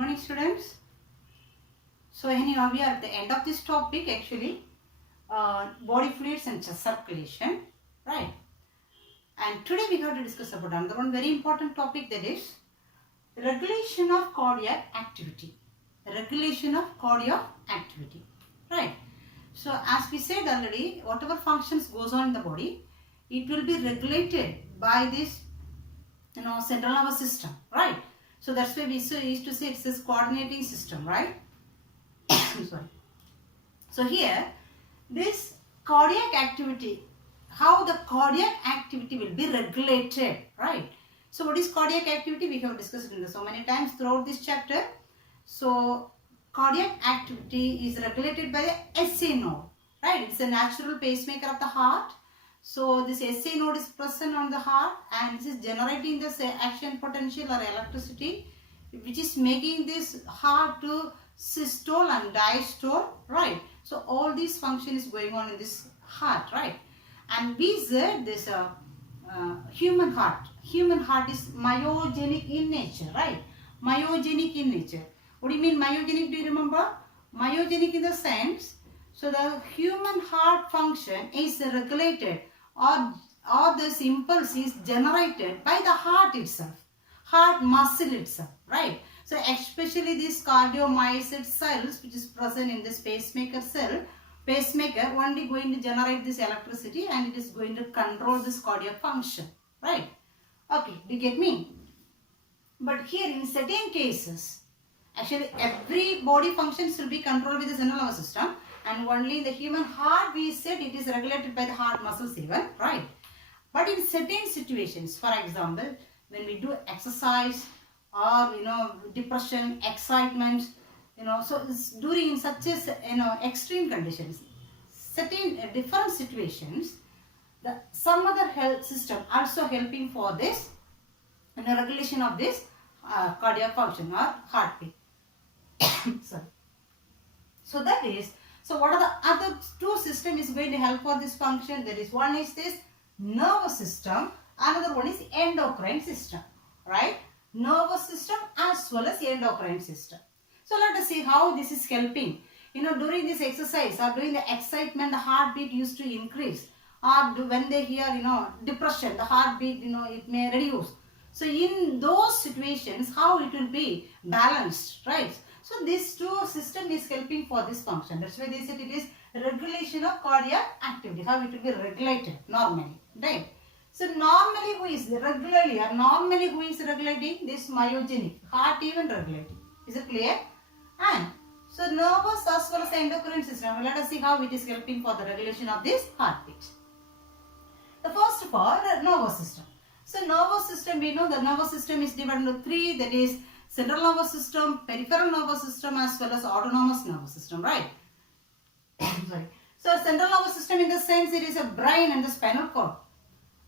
morning students. So anyhow, we are at the end of this topic actually, body fluids and circulation, right? And today we have to discuss about another one very important topic, that is regulation of cardiac activity. Regulation of cardiac activity, right? So as we said already, whatever functions goes on in the body, it will be regulated by this central nervous system, right? So that's why we used to say it's this coordinating system, right? Sorry. So here, this cardiac activity, how the cardiac activity will be regulated, right? So what is cardiac activity? We have discussed it so many times throughout this chapter. So cardiac activity is regulated by the SA node, right? It's a natural pacemaker of the heart. So this SA node is present on the heart and this is generating this action potential or electricity, which is making this heart to systole and diastole, right? So all these function is going on in this heart, right? And we said this human heart is myogenic in nature, right? Myogenic in nature. What do you mean myogenic? Do you remember? Myogenic in the sense, so the human heart function is regulated or this impulse is generated by the heart itself, heart muscle itself, right? So especially these cardiomyocyte cells which is present in this pacemaker only going to generate this electricity and it is going to control this cardiac function, right? Okay, do you get me? But here in certain cases, actually every body functions will be controlled with the central nervous system, and only in the human heart we said it is regulated by the heart muscles even, right? But in certain situations, for example, when we do exercise or depression, excitement, so it's during such as extreme conditions, certain different situations, some other health system also helping for this regulation of this cardiac function or heartbeat. Sorry. So that is, so what are the other two systems is going to help for this function? There is one is this nervous system, another one is endocrine system, right? Nervous system as well as endocrine system. So let us see how this is helping. During this exercise or during the excitement, the heartbeat used to increase, or when they hear depression, the heartbeat it may reduce. So in those situations, how it will be balanced, right? So this two system is helping for this function. That's why they said it is regulation of cardiac activity, how it will be regulated normally, right? So normally who is regularly or normally who is regulating? This myogenic, heart even regulating. Is it clear? And so nervous as well as endocrine system. Let us see how it is helping for the regulation of this heartbeat. The first of all, the nervous system. So nervous system, we know the nervous system is divided into three, that is central nervous system, peripheral nervous system as well as autonomous nervous system, right? Sorry. So central nervous system in the sense it is a brain and the spinal cord.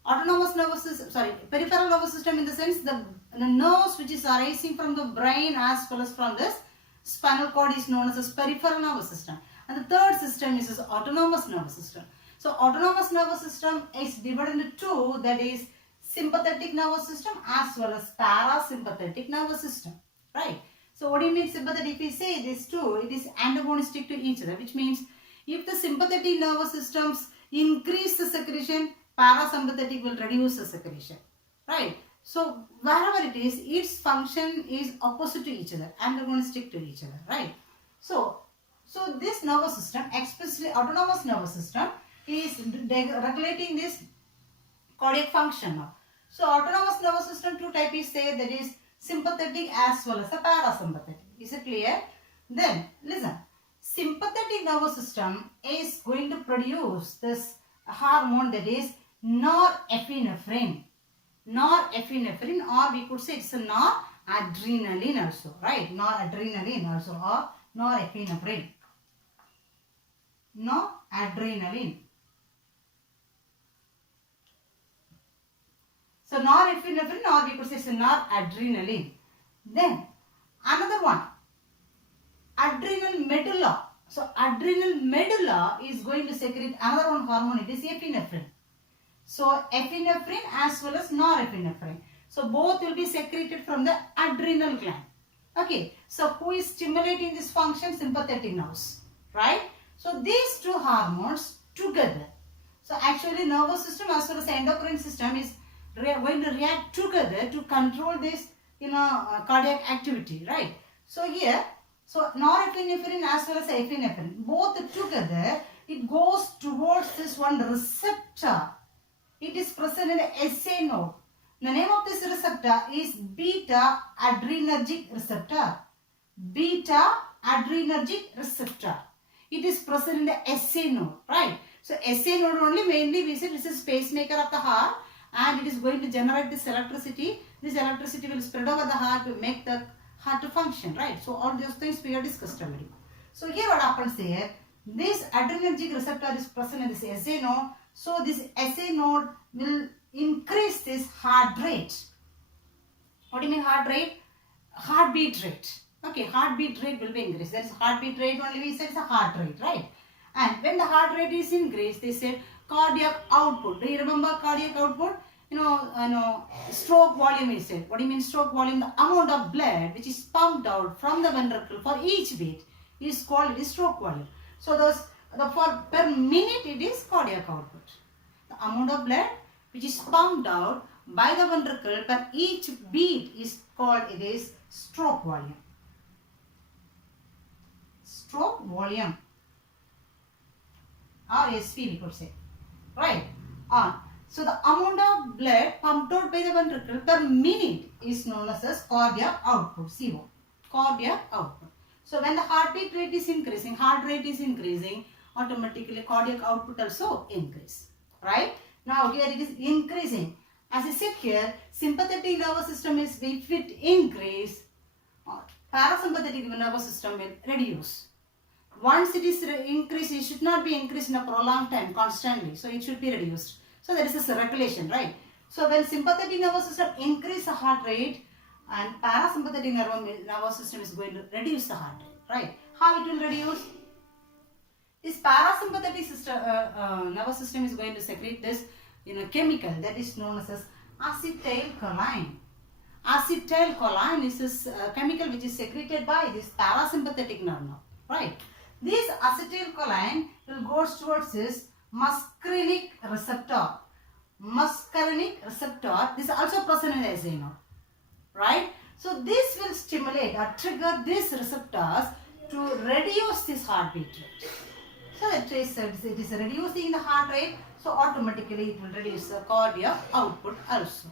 Autonomous nervous system, peripheral nervous system in the sense the nerves which is arising from the brain as well as from this spinal cord is known as peripheral nervous system. And the third system is autonomous nervous system. So autonomous nervous system is divided into two, that is sympathetic nervous system as well as parasympathetic nervous system, right? So what do you mean sympathetic? If we say these two, it is antagonistic to each other, which means if the sympathetic nervous systems increase the secretion, parasympathetic will reduce the secretion, right? So wherever it is, its function is opposite to each other, antagonistic to each other, right? So this nervous system, especially autonomous nervous system, is regulating this cardiac function now. So autonomous nervous system, two types is there, that is sympathetic as well as a parasympathetic. Is it clear? Then listen, sympathetic nervous system is going to produce this hormone, that is norepinephrine, or we could say it's a noradrenaline also, right? Noradrenaline also, or norepinephrine, noradrenaline. So norepinephrine, or we could say it's a noradrenaline. Then another one, adrenal medulla. So adrenal medulla is going to secrete another one hormone, it is epinephrine. So epinephrine as well as norepinephrine. So both will be secreted from the adrenal gland. Okay, so who is stimulating this function? Sympathetic nerves, right? So these two hormones together. So actually nervous system as well as endocrine system is going to react together to control this, cardiac activity, right? So here, so norepinephrine as well as epinephrine, both together, it goes towards this one receptor. It is present in the SA node. The name of this receptor is beta adrenergic receptor. Beta adrenergic receptor. It is present in the SA node, right? So SA node only mainly we said this is pacemaker of the heart, and it is going to generate this electricity. This electricity will spread over the heart to make the heart to function, right? So all those things we have discussed already. So here what happens here, this adrenergic receptor is present in this SA node. So this SA node will increase this heart rate. What do you mean heart rate? Heartbeat rate. Okay, heartbeat rate will be increased. That is heartbeat rate only we said is a heart rate, right? And when the heart rate is increased, they said cardiac output. Do you remember cardiac output? Stroke volume is said. What do you mean stroke volume? The amount of blood which is pumped out from the ventricle for each beat is called stroke volume. So per minute it is cardiac output. The amount of blood which is pumped out by the ventricle per each beat is called stroke volume. Stroke volume, or SP we could say, right? So the amount of blood pumped out by the ventricle per minute is known as cardiac output, CO, cardiac output. So when the heartbeat rate is increasing, heart rate is increasing, automatically cardiac output also increase, right? Now here it is increasing. As I said here, sympathetic nervous system is, if it increase, parasympathetic nervous system will reduce. Once it is increased, it should not be increased in a prolonged time constantly. So it should be reduced. So there is a regulation, right? So when sympathetic nervous system increase the heart rate, and parasympathetic nervous system is going to reduce the heart rate, right? How it will reduce? This parasympathetic nervous system is going to secrete this chemical that is known as acetylcholine. Acetylcholine is a chemical which is secreted by this parasympathetic nerve, right? This acetylcholine will go towards this muscarinic receptor. Muscarinic receptor, this is also present in the SA node, right? So this will stimulate or trigger these receptors to reduce this heartbeat rate. So it is reducing the heart rate, so automatically it will reduce the cardiac output also.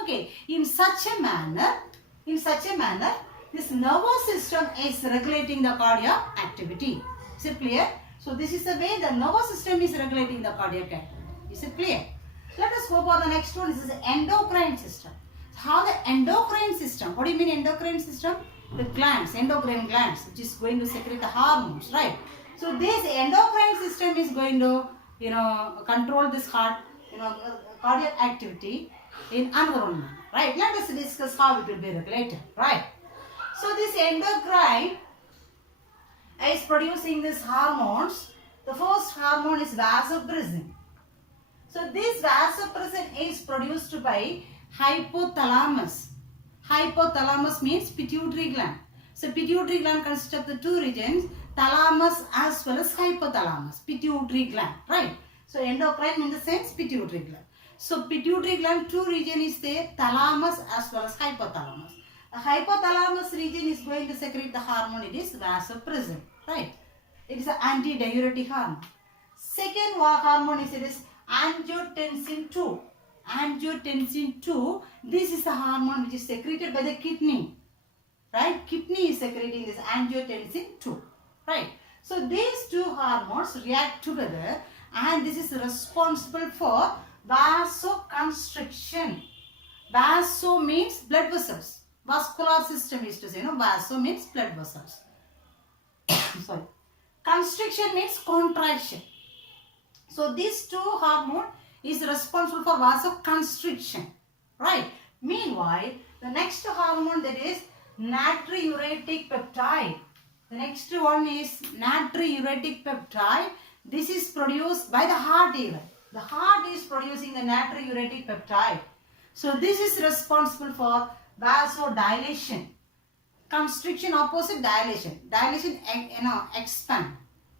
Okay, in such a manner, this nervous system is regulating the cardiac activity. Is it clear? So this is the way the nervous system is regulating the cardiac activity. Is it clear? Let us go for the next one. This is the endocrine system. How the endocrine system, what do you mean endocrine system? The glands, endocrine glands, which is going to secrete the hormones, right? So this endocrine system is going to, control this heart, cardiac activity in another manner, right? Let us discuss how it will be regulated, right? So this endocrine is producing these hormones. The first hormone is vasopressin. So this vasopressin is produced by hypothalamus. Hypothalamus means pituitary gland. So pituitary gland consists of the two regions, thalamus as well as hypothalamus, pituitary gland, right? So endocrine in the sense pituitary gland. So pituitary gland, two region is there, thalamus as well as hypothalamus. The hypothalamus region is going to secrete the hormone, it is vasopressin, right? It is an antidiuretic hormone. Second hormone is angiotensin 2. Angiotensin 2, this is the hormone which is secreted by the kidney, right? Kidney is secreting this angiotensin 2, right? So these two hormones react together, and this is responsible for vasoconstriction. Vaso means blood vessels. Vascular system is to say, vaso means blood vessels. Sorry. Constriction means contraction. So these two hormones is responsible for vasoconstriction, right? Meanwhile, the next hormone, that is natriuretic peptide. The next one is natriuretic peptide. This is produced by the heart even. The heart is producing the natriuretic peptide. So this is responsible for vasodilation. Constriction opposite dilation. Dilation, expand.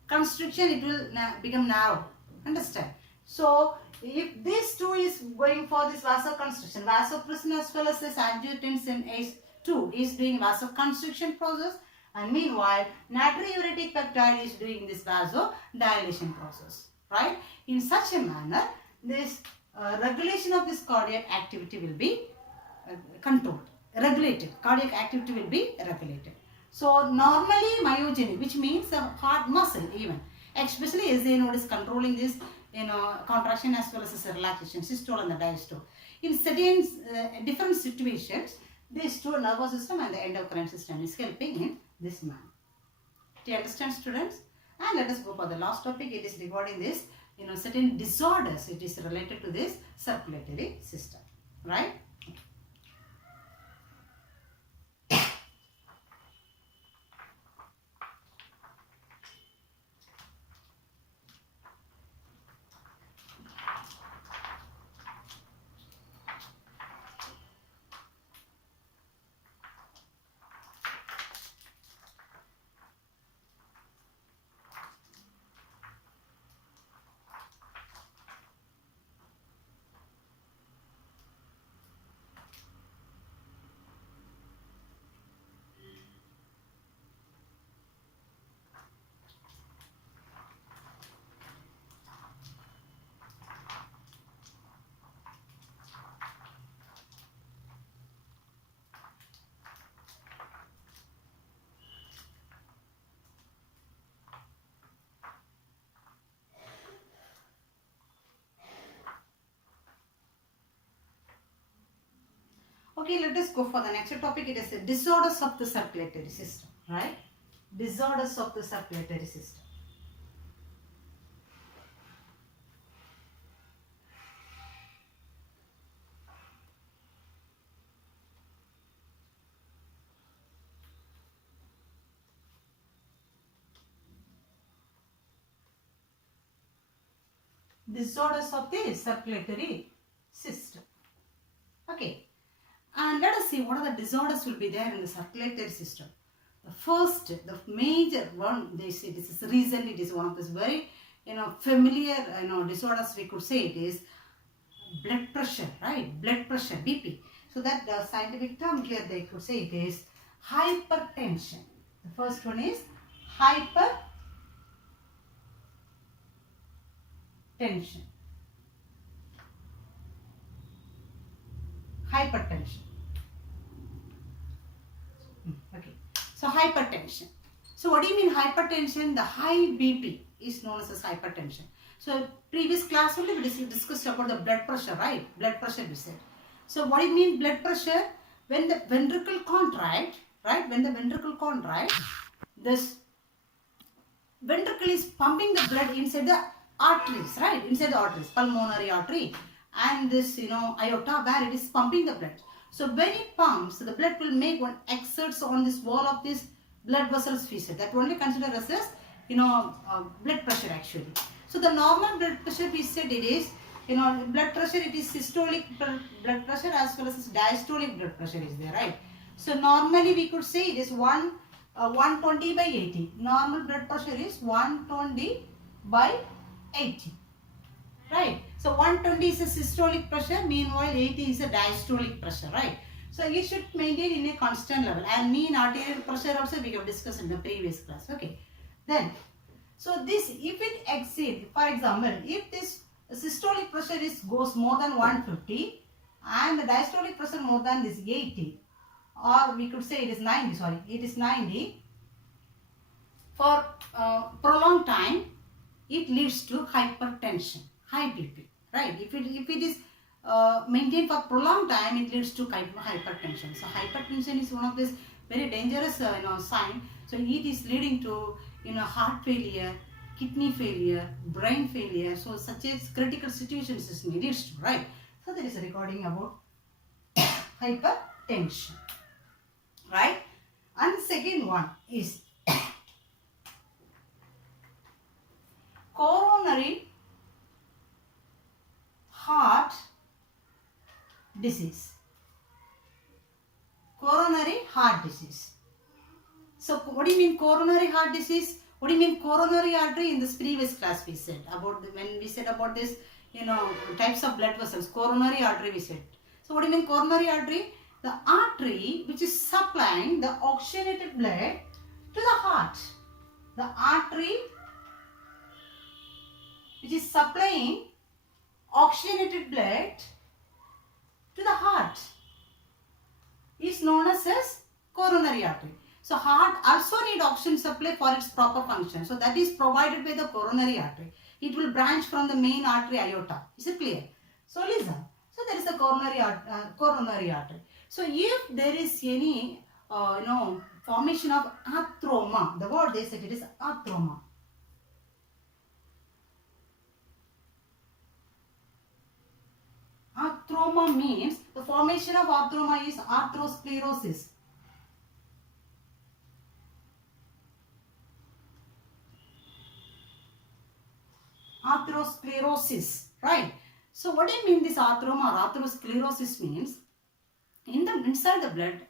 Constriction, it will become narrow. Understand? So if this 2 is going for this vasoconstriction, vasopressin as well as this angiotensin ACE2 is doing vasoconstriction process, and meanwhile natriuretic peptide is doing this vasodilation process, right? In such a manner, this regulation of this cardiac activity will be controlled, regulated. Cardiac activity will be regulated. So normally myogenic, which means the heart muscle even, especially as they know is controlling this contraction as well as this relaxation, systole and the diastole. In certain different situations, this two nervous system and the endocrine system is helping in this manner. Do you understand, students? And let us go for the last topic. It is regarding this, certain disorders. It is related to this circulatory system, right? Okay, let us go for the next topic. It is the disorders of the circulatory system, right? Disorders of the circulatory system. Disorders of the circulatory system. Okay. And let us see what are the disorders will be there in the circulatory system. The first, the major one, they say this is recent, it is one of this very, familiar, disorders we could say it is blood pressure, right? Blood pressure, BP. So that the scientific term here they could say it is hypertension. The first one is hypertension. Hypertension. Okay. So hypertension. So what do you mean hypertension? The high BP is known as hypertension. So previous class only we discussed about the blood pressure, right? Blood pressure we said. So what do you mean blood pressure? When the ventricle contract, right? When the ventricle contract, this ventricle is pumping the blood inside the arteries, right? Inside the arteries, pulmonary artery. And this, aorta where it is pumping the blood. So when it pumps, the blood will make one exerts on this wall of this blood vessels fissure. That only considered as blood pressure actually. So the normal blood pressure we said it is, blood pressure it is systolic blood pressure as well as diastolic blood pressure is there, right? So normally we could say it is 120 by 80. Normal blood pressure is 120 by 80. Right. So 120 is a systolic pressure, meanwhile 80 is a diastolic pressure, right? So you should maintain in a constant level. And mean arterial pressure also we have discussed in the previous class. Okay. Then, so this if it exceeds, for example, if this systolic pressure goes more than 150 and the diastolic pressure more than this 80, or we could say it is 90, it is 90, for prolonged time, it leads to hypertension. High BP, right? If it is maintained for prolonged time, it leads to hypertension. So hypertension is one of this very dangerous sign. So it is leading to heart failure, kidney failure, brain failure. So such as critical situations is leads to, right? So there is a recording about hypertension, right? And the second one is coronary heart disease. Coronary heart disease. So what do you mean coronary heart disease? What do you mean coronary artery? In this previous class we said about when we said about this, types of blood vessels, coronary artery we said. So what do you mean coronary artery? The artery which is supplying the oxygenated blood to the heart. The artery which is supplying oxygenated blood to the heart is known as coronary artery. So heart also need oxygen supply for its proper function. So that is provided by the coronary artery. It will branch from the main artery aorta. Is it clear? So listen. So there is a coronary artery. So if there is any formation of atheroma, the word they said it is atheroma. Atheroma means the formation of atheroma is atherosclerosis. Atherosclerosis, right? So what do you mean this atheroma or atherosclerosis means? Inside the blood,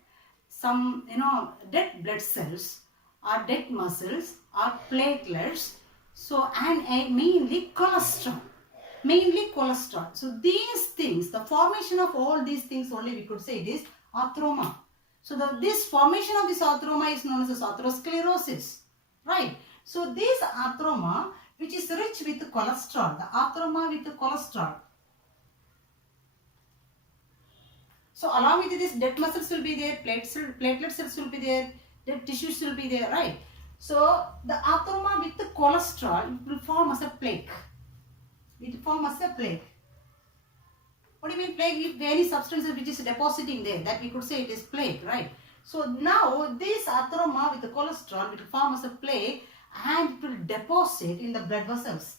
some dead blood cells or dead muscles or platelets. So and mainly cholesterol. So these things, the formation of all these things only we could say it is atheroma. So this formation of this atheroma is known as atherosclerosis, right? So this atheroma which is rich with cholesterol, the atheroma with the cholesterol. So along with this, dead muscles will be there, platelet cells will be there, dead tissues will be there, right? So the atheroma with the cholesterol will form as a plaque. It forms as a plaque. What do you mean plaque? If any substance which is depositing there, that we could say it is plaque, right? So now this atheroma with the cholesterol will form as a plaque and it will deposit in the blood vessels,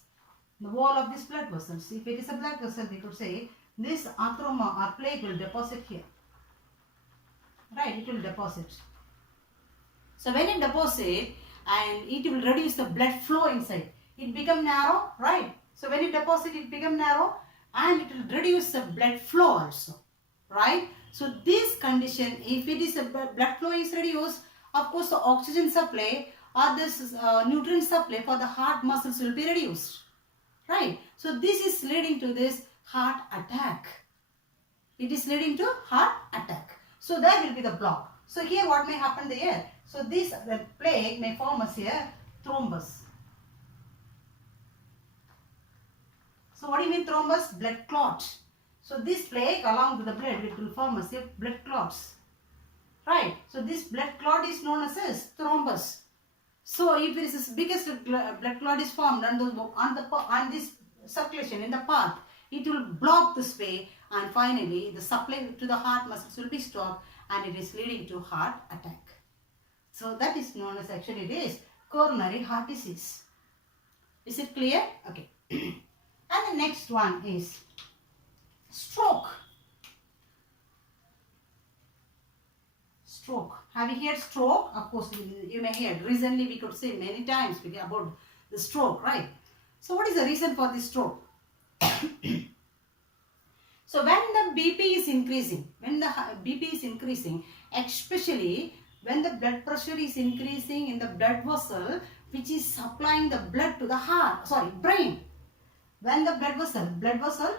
the wall of these blood vessels. If it is a blood vessel, we could say this atheroma or plaque will deposit here, right? It will deposit. So when it deposits and it will reduce the blood flow inside, it become narrow, right? So when it deposits, it become narrow and it will reduce the blood flow also, right? So this condition, if it is a blood flow is reduced, of course the oxygen supply or this nutrient supply for the heart muscles will be reduced, right? So this is leading to this heart attack. It is leading to heart attack. So that will be the block. So here what may happen there? So this the plaque may form as a thrombus. So what do you mean thrombus? Blood clot. So this plaque along with the blood, it will form as a blood clots, right? So this blood clot is known as a thrombus. So if there is this biggest blood clot is formed on this circulation in the path, it will block this way and finally the supply to the heart muscles will be stopped and it is leading to heart attack. So that is known as actually it is coronary heart disease. Is it clear? Okay. And the next one is stroke. Stroke. Have you heard stroke? Of course, you may hear. Recently, we could say many times about the stroke, right? So, what is the reason for this stroke? So, when the BP is increasing, especially when the blood pressure is increasing in the blood vessel, which is supplying the blood to the brain. When the blood vessel,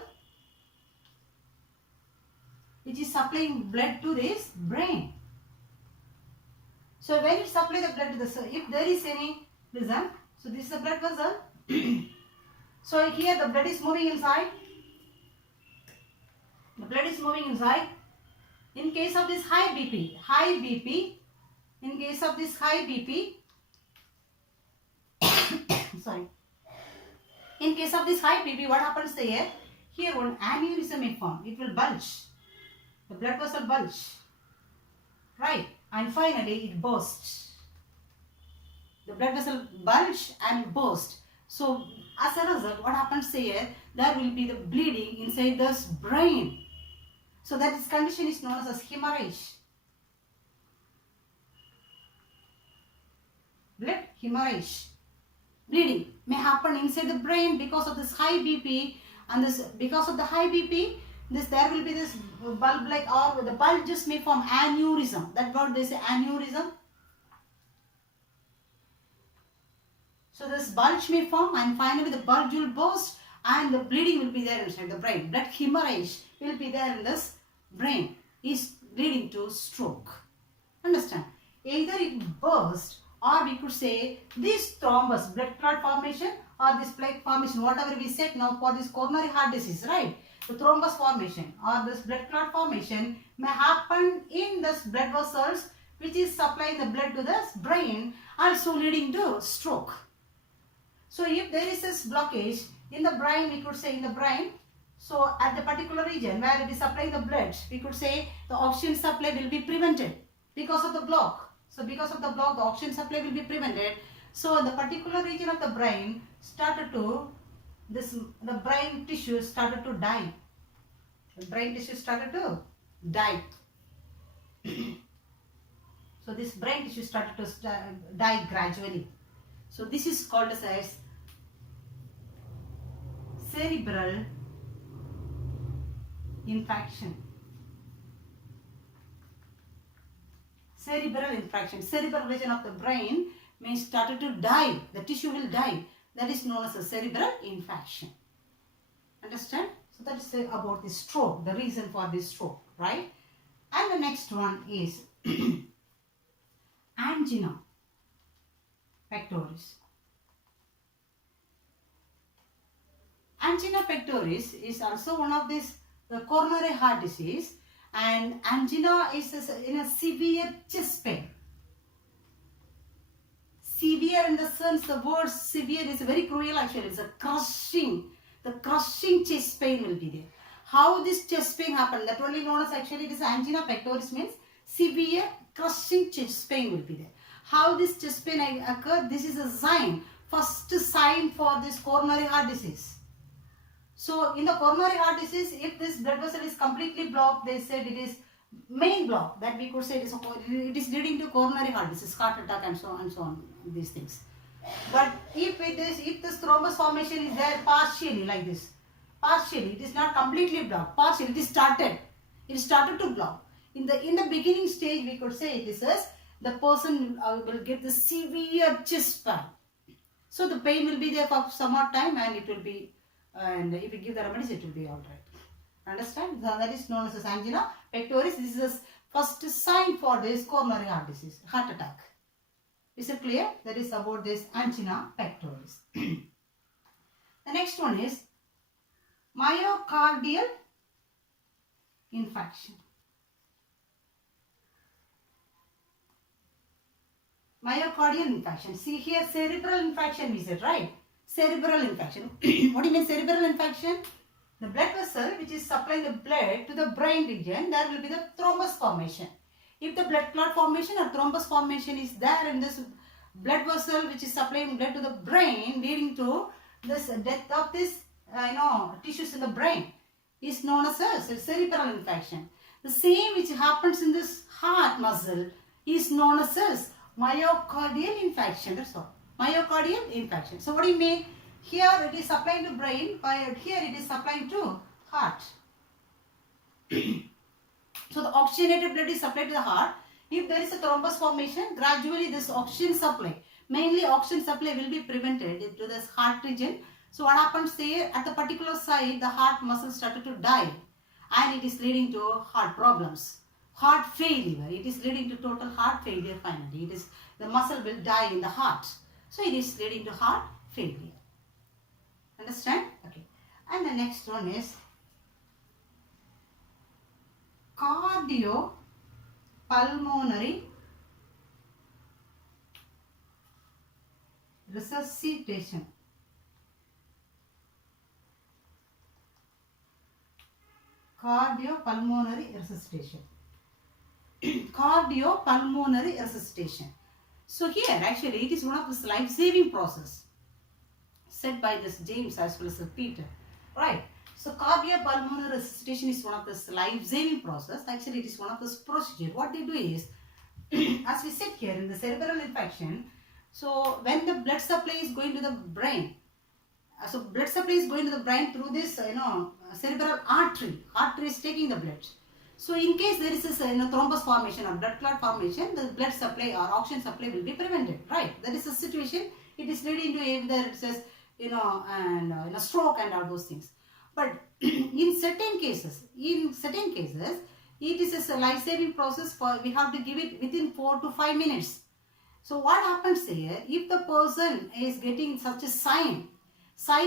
which is supplying blood to this brain. So when it supplies the blood to the, if there is any, listen, so this is the blood vessel. So here the blood is moving inside. The blood is moving inside. In case of this high BP, in case of this high BP, sorry. In case of this high BP, what happens there? Here one aneurysm may form. It will bulge. The blood vessel bulge. Right? And finally it bursts. The blood vessel bulge and burst. So as a result, what happens here? There will be the bleeding inside this brain. So that this condition is known as hemorrhage. Blood hemorrhage. Bleeding may happen inside the brain because of this high BP, and because of the high BP, there will be this bulb like, or the bulges may form aneurysm. That word they say aneurysm. So this bulge may form and finally the bulge will burst and the bleeding will be there inside the brain. Blood hemorrhage will be there in this brain, is leading to stroke. Understand? Either it burst, or we could say this thrombus, blood clot formation, or this plaque formation, whatever we said now for this coronary heart disease, right? The thrombus formation or this blood clot formation may happen in this blood vessels which is supplying the blood to the brain, also leading to stroke. So if there is this blockage in the brain, we could say in the brain, so at the particular region where it is supplying the blood, we could say the oxygen supply will be prevented because of the block. So because of the block, the oxygen supply will be prevented. So the particular region of the brain started to, the brain tissue started to die. The brain tissue started to die. So this brain tissue started to die gradually. So this is called as cerebral infarction. Cerebral infarction. Cerebral region of the brain means started to die. The tissue will die. That is known as a cerebral infarction. Understand? So that is about the stroke, the reason for this stroke, right? And the next one is angina pectoris. Angina pectoris is also one of these coronary heart disease, and angina is in a severe chest pain. Severe in the sense, the word severe is very cruel actually. It's a crushing. The crushing chest pain will be there. How this chest pain happen? That only known as actually this angina pectoris means severe crushing chest pain will be there. How this chest pain occur? This is a sign. First sign for this coronary heart disease. So in the coronary heart disease, if this blood vessel is completely blocked, they said it is main block, that we could say it is leading to coronary heart disease, heart attack and so on, these things. But if this thrombus formation is there partially like this, partially, it is not completely blocked, partially it started to block. In the beginning stage, we could say this is the person will get the severe chest pain. So the pain will be there for some more time, and it will be, and if you give the remedies, it will be all right. Understand? So that is known as angina pectoris. This is the first sign for this coronary heart disease, heart attack. Is it clear? That is about this angina pectoris. The next one is myocardial infarction. Myocardial infarction. See here, cerebral infarction we said, right? Cerebral infarction. What do you mean cerebral infarction? The blood vessel which is supplying the blood to the brain region, there will be the thrombus formation. If the blood clot formation or thrombus formation is there in this blood vessel which is supplying blood to the brain, leading to this death of this tissues in the brain, is known as a cerebral infarction. The same which happens in this heart muscle is known as myocardial infarction. That's all. Myocardial infarction. So what do you mean? Here it is supplying to brain, but here it is supplying to heart. So the oxygenated blood is supplied to the heart. If there is a thrombus formation, gradually this oxygen supply, mainly oxygen supply, will be prevented to this heart region. So what happens there, at the particular site, the heart muscle started to die, and it is leading to heart problems, heart failure. It is leading to total heart failure finally. It is, the muscle will die in the heart. So it is leading to heart failure. Understand? Okay. And the next one is cardiopulmonary resuscitation. Cardiopulmonary resuscitation. Cardiopulmonary resuscitation. So here actually it is one of the life-saving process said by this James as well as Peter, right? So cardiopulmonary resuscitation is one of the life-saving process. Actually it is one of this procedure. What they do is, as we said here in the cerebral infarction, so when the blood supply is going to the brain, so blood supply is going to the brain through this cerebral artery. Artery is taking the blood. So in case there is a thrombus formation or blood clot formation, the blood supply or oxygen supply will be prevented, right? That is the situation it is leading to either it says, and stroke and all those things. But in certain cases, it is a life-saving process. For we have to give it within 4 to 5 minutes. So what happens here, if the person is getting such a sign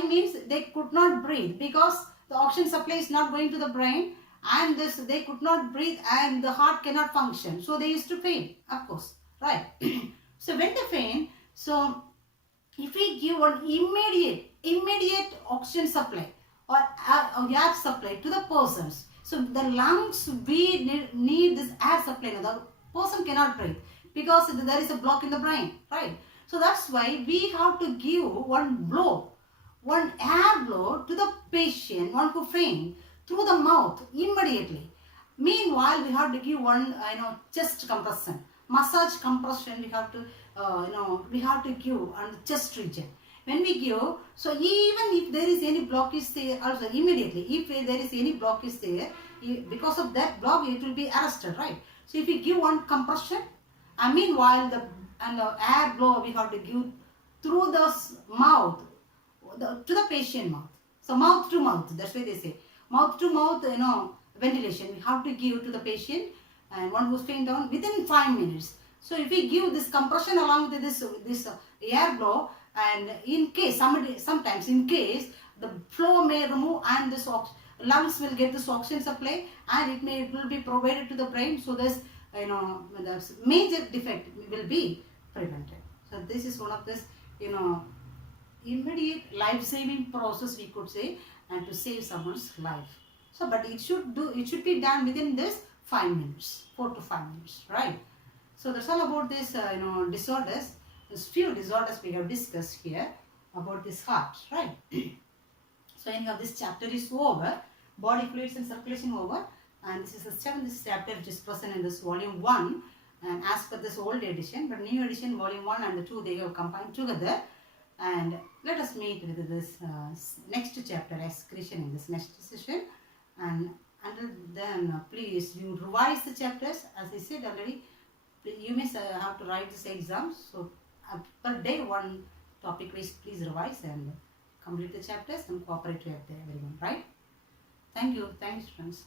means they could not breathe because the oxygen supply is not going to the brain, and they could not breathe and the heart cannot function. So they used to faint, of course, right? So when they faint, so if we give one immediate oxygen supply or air supply to the persons, so the lungs, we need this air supply. The person cannot breathe because there is a block in the brain, right? So that's why we have to give one air blow to the patient, one who faint, through the mouth immediately. Meanwhile, we have to give one chest compression, massage compression. We have to we have to give on the chest region. When we give, so even if there is any blockage there, also immediately, if there is any blockage there, because of that block, it will be arrested, right? So if we give one compression, and meanwhile the air blow we have to give through the mouth, to the patient mouth. So mouth to mouth, that's why they say mouth to mouth, ventilation we have to give to the patient, and one who's faint down within 5 minutes. So if we give this compression along with this air blow, and in case sometimes in case the flow may remove and this lungs will get this oxygen supply, and it will be provided to the brain. So this the major defect will be prevented. So this is one of this immediate life-saving process, we could say, and to save someone's life. So but it should be done within this 5 minutes, 4 to 5 minutes, right? So that's all about this disorders. There's few disorders we have discussed here about this heart, right? So anyhow, this chapter is over. Body fluids and circulation over, and this is the 7th chapter which is present in this volume 1, and as per this old edition, but new edition volume 1 and the 2 they have combined together. And let us meet with this next chapter, excretion, in this next session. And until then, please you revise the chapters. As I said already, you may have to write this exam. So per day one topic wise, please revise and complete the chapters and cooperate with everyone, right? Thank you. Thanks, friends.